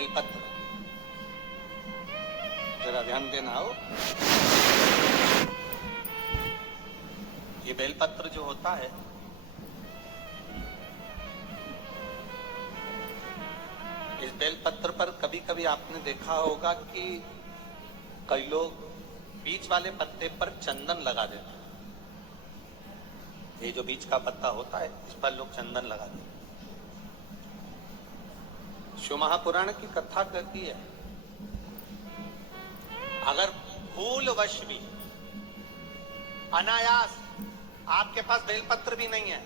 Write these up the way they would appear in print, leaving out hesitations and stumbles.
बेलपत्र, जरा ध्यान देना हो। ये बेलपत्र जो होता है, इस बेलपत्र पर कभी कभी आपने देखा होगा कि कई लोग बीच वाले पत्ते पर चंदन लगा देते हैं। ये जो बीच का पत्ता होता है, इस पर लोग चंदन लगा देते हैं। शिव महापुराण की कथा कहती है, अगर भूलवश भी अनायास आपके पास बेलपत्र भी नहीं है,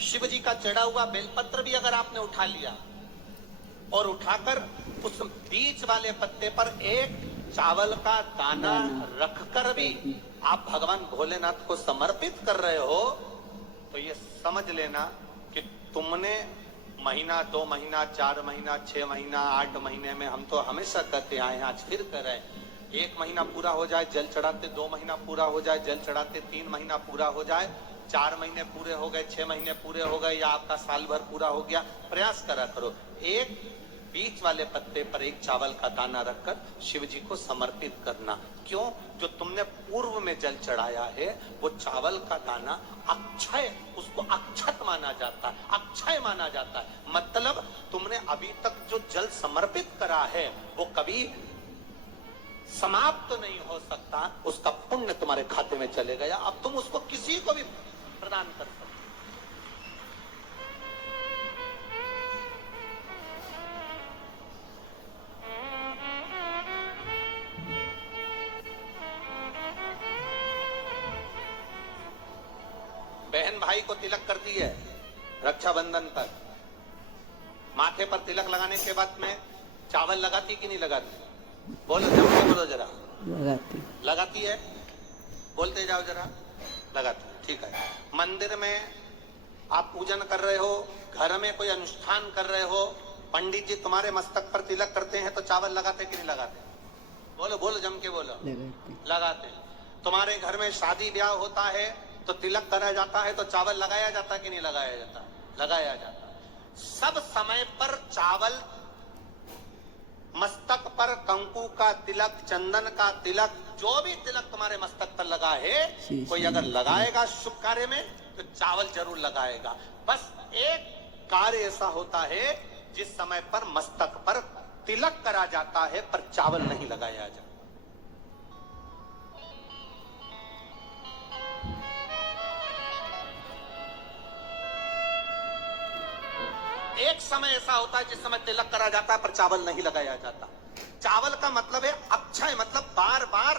शिव जी का चढ़ा हुआ बेलपत्र भी अगर आपने उठा लिया और उठाकर उस बीच वाले पत्ते पर एक चावल का दाना रखकर भी आप भगवान भोलेनाथ को समर्पित कर रहे हो, तो ये समझ लेना कि तुमने महीना, 2 महीना, 4 महीना, 6 महीना, 8 महीने में, हम तो हमेशा कहते आए हैं, आज फिर कर रहे हैं, 1 महीना पूरा हो जाए जल चढ़ाते, 2 महीना पूरा हो जाए जल चढ़ाते, 3 महीना पूरा हो जाए, 4 महीने पूरे हो गए, 6 महीने पूरे हो गए, या आपका साल भर पूरा हो गया, प्रयास करा करो, एक बीच वाले पत्ते पर एक चावल का दाना रखकर शिव जी को समर्पित करना। क्यों? जो तुमने पूर्व में जल चढ़ाया है, वो चावल का दाना अक्षय, उसको अक्षत माना जाता है, अक्षय माना जाता है। मतलब तुमने अभी तक जो जल समर्पित करा है वो कभी समाप्त तो नहीं हो सकता, उसका पुण्य तुम्हारे खाते में चले गया, अब तुम उसको किसी को भी प्रदान कर सकते। बहन भाई को तिलक करती है रक्षाबंधन पर, माथे पर तिलक लगाने के बाद में चावल लगाती कि नहीं लगाती? बोलो, जब बोलो जरा। लगाती है, बोलते जाओ जरा। लगाती, ठीक है। मंदिर में आप पूजन कर रहे हो, घर में कोई अनुष्ठान कर रहे हो, पंडित जी तुम्हारे मस्तक पर तिलक करते हैं तो चावल लगाते कि नहीं लगाते? बोलो बोलो, जम के बोलो। लगाते। तुम्हारे घर में शादी ब्याह होता है तो तिलक करा जाता है तो चावल लगाया जाता कि नहीं लगाया जाता? लगाया जाता। सब समय पर चावल, मस्तक पर कंकु का तिलक, चंदन का तिलक, जो भी तिलक तुम्हारे मस्तक पर लगा है, कोई अगर लगाएगा शुभ कार्य में तो चावल जरूर लगाएगा। बस एक कार्य ऐसा होता है जिस समय पर मस्तक पर तिलक करा जाता है पर चावल नहीं लगाया जाता। एक समय ऐसा होता है जिस समय तिलक करा जाता है पर चावल नहीं लगाया जाता। चावल का मतलब है अक्षय, मतलब बार बार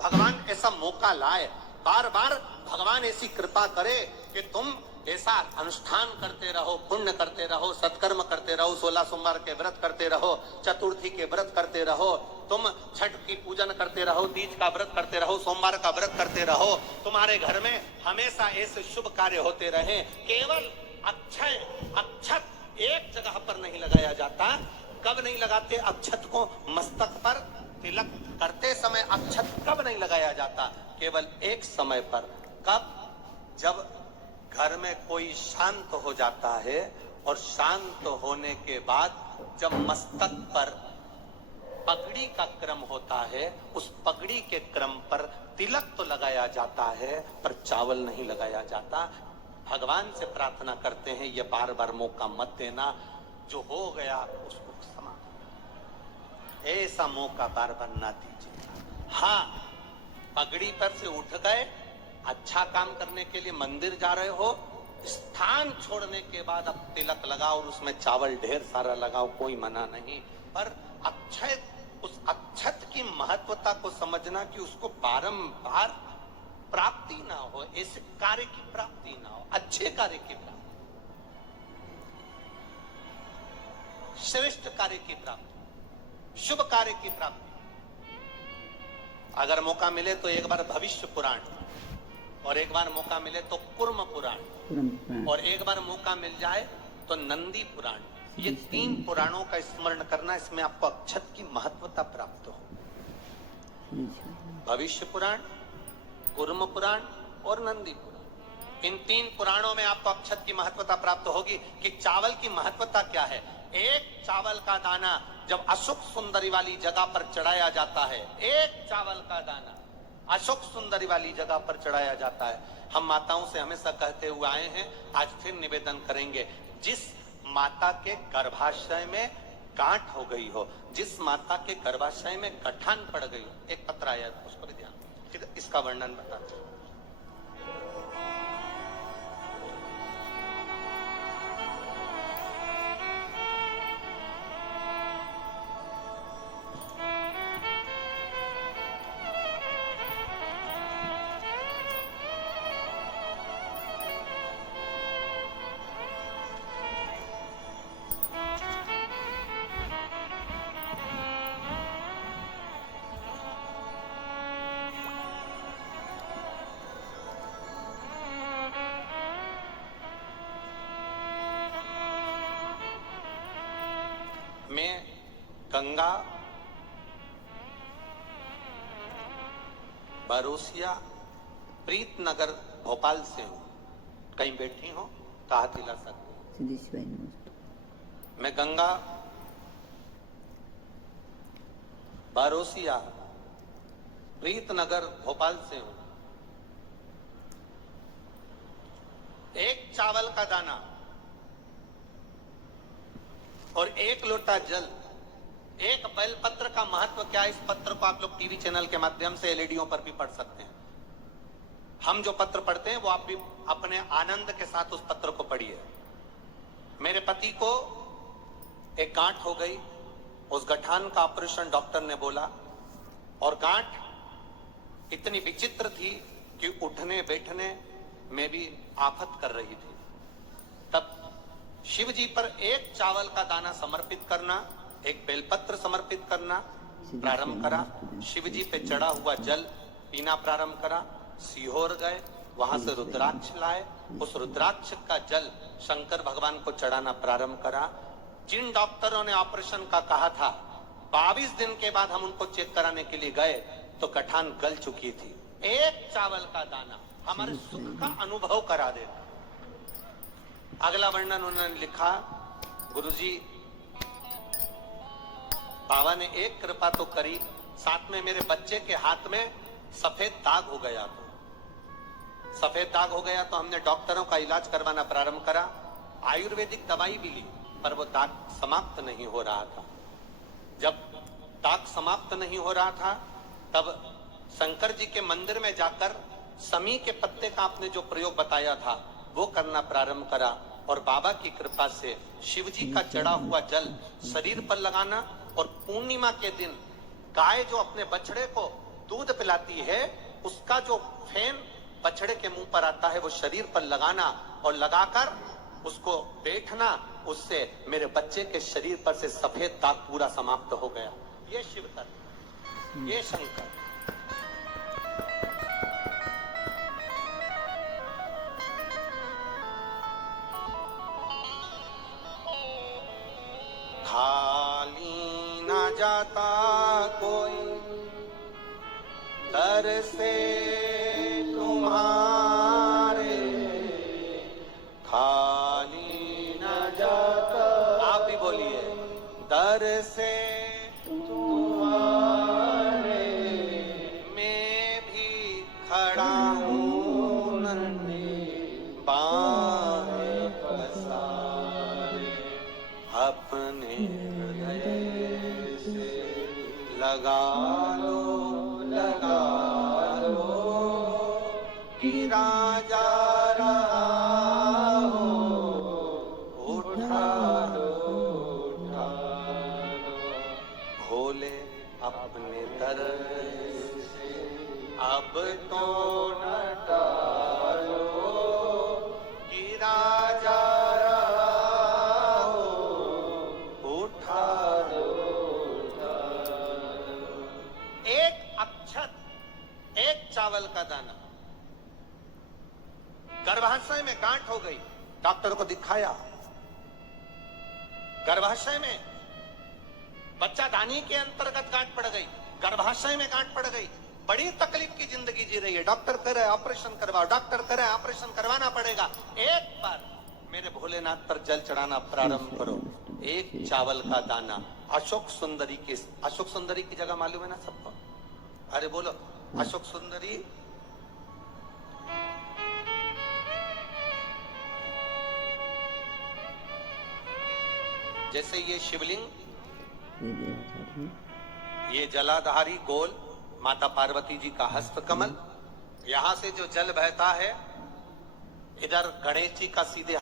भगवान ऐसा मौका लाए, बार बार भगवान ऐसी कृपा करे कि तुम ऐसा अनुष्ठान करते रहो, पुण्य करते रहो, सत्कर्म करते रहो, 16 सोमवार के व्रत करते रहो, चतुर्थी के व्रत करते रहो, तुम छठ की पूजन करते रहो, तीज का व्रत करते रहो, सोमवार का व्रत करते रहो, तुम्हारे घर में हमेशा ऐसे शुभ कार्य होते रहे। केवल अक्षय, अक्षत एक जगह पर नहीं लगाया जाता। कब नहीं लगाते अक्षत को? मस्तक पर तिलक करते समय अक्षत कब नहीं लगाया जाता? केवल एक समय पर। कब? जब घर में कोई शांत हो जाता है और शांत होने के बाद जब मस्तक पर पगड़ी का क्रम होता है, उस पगड़ी के क्रम पर तिलक तो लगाया जाता है पर चावल नहीं लगाया जाता। भगवान से प्रार्थना करते हैं, ये बार बार मौका मत देना, जो हो गया उसको क्षमा, ऐसा मौका बार बार ना दीजिए। हाँ, पगड़ी पर से उठ गए, अच्छा काम करने के लिए मंदिर जा रहे हो, स्थान छोड़ने के बाद अब तिलक लगाओ और उसमें चावल ढेर सारा लगाओ, कोई मना नहीं। पर अक्षय, उस अक्षत की महत्वता को समझना कि उसको बारंबार प्राप्ति ना हो, ऐसे कार्य की प्राप्ति ना हो, अच्छे कार्य की प्राप्ति, श्रेष्ठ कार्य की प्राप्ति, शुभ कार्य की प्राप्ति। अगर मौका मिले तो एक बार भविष्य पुराण, और एक बार मौका मिले तो कुर्म पुराण, और एक बार मौका मिल जाए तो नंदी पुराण। ये 3 पुराणों का स्मरण करना, इसमें आपको अक्षत की महत्वता प्राप्त हो। भविष्य पुराण, कुर्म पुराण और नंदी पुराण, इन 3 पुराणों में आपको अक्षत की महत्वता प्राप्त होगी कि चावल की महत्वता क्या है। एक चावल का दाना जब अशोक सुंदरी वाली जगह पर चढ़ाया जाता है, एक चावल का दाना अशोक सुंदरी वाली जगह पर चढ़ाया जाता है। हम माताओं से हमेशा कहते हुए आए हैं, आज फिर निवेदन करेंगे, जिस माता के गर्भाशय में गांठ हो गई हो, जिस माता के गर्भाशय में गठान पड़ गई हो, एक पत्र आया उस पर ध्यान, ठीक है, इसका वर्णन बताते हैं। मैं गंगा बरोसिया प्रीतनगर भोपाल से हूं। कहीं बैठी हो तो हाथ हिला सकते। मैं गंगा बरोसिया प्रीतनगर भोपाल से हूं। एक चावल का दाना और एक लोटा जल, एक बेलपत्र का महत्व क्या है, इस पत्र को आप लोग टीवी चैनल के माध्यम से एलईडीओं पर भी पढ़ सकते हैं। हम जो पत्र पढ़ते हैं वो आप भी अपने आनंद के साथ उस पत्र को पढ़िए। मेरे पति को एक गांठ हो गई, उस गठान का ऑपरेशन डॉक्टर ने बोला, और गांठ इतनी विचित्र थी कि उठने बैठने में भी आफत कर रही थी। तब शिव जी पर एक चावल का दाना समर्पित करना, एक बेलपत्र समर्पित करना प्रारंभ करा। शिव जी पे चढ़ा हुआ जल पीना प्रारंभ करा। सीहोर गए, वहां से रुद्राक्ष लाए, उस रुद्राक्ष का जल शंकर भगवान को चढ़ाना प्रारंभ करा। जिन डॉक्टरों ने ऑपरेशन का कहा था, 22 दिन के बाद हम उनको चेक कराने के लिए गए तो गठान गल चुकी थी। एक चावल का दाना हमारे सुख का अनुभव करा देता। अगला वर्णन उन्होंने लिखा, गुरुजी बाबा ने एक कृपा तो करी, साथ में मेरे बच्चे के हाथ में सफेद दाग हो गया। तो सफेद दाग हो गया तो हमने डॉक्टरों का इलाज करवाना प्रारंभ करा। आयुर्वेदिक दवाई भी ली, पर वो दाग समाप्त नहीं हो रहा था। जब दाग समाप्त नहीं हो रहा था, तब शंकर जी के मंदिर में जाकर समी के पत्ते का आपने जो प्रयोग बताया था वो करना प्रारंभ करा, और बाबा की कृपा से शिव जी का चढ़ा हुआ जल शरीर पर लगाना, और पूर्णिमा के दिन गाय जो अपने बछड़े को दूध पिलाती है, उसका जो फेन बछड़े के मुंह पर आता है वो शरीर पर लगाना, और लगाकर उसको बैठना, उससे मेरे बच्चे के शरीर पर से सफेद दाग पूरा समाप्त हो गया। ये शिव तत्व, ये शंकर। खाली न जाता कोई दर से तुम्हारे, खाली न जाता, आप भी बोलिए, दर से तुम्हारे, मैं भी खड़ा हूँ नन्हे बाहें पसारे, अपने हृदय से लगा लो गिरा जा रहा हो, उठा लो भोले अपने दर से, अब तो न टालो, गिरा जा चावल का दाना। गर्भाशय में गांठ हो गई, डॉक्टर को दिखाया, गर्भाशय में बच्चादानी के अंतर्गत गांठ पड़ गई, गर्भाशय में गांठ पड़ गई, बड़ी तकलीफ की जिंदगी जी रही है। डॉक्टर कह रहे ऑपरेशन करवाओ, डॉक्टर कह रहे ऑपरेशन करवाना पड़ेगा। एक बार मेरे भोलेनाथ पर जल चढ़ाना प्रारंभ करो, एक चावल का दाना। अशोक सुंदरी की, अशोक सुंदरी की जगह मालूम है ना सबको? अरे बोलो, अशोक सुंदरी जैसे ये शिवलिंग, ये जलाधारी गोल माता पार्वती जी का हस्त कमल, यहां से जो जल बहता है इधर गणेश जी का सीधे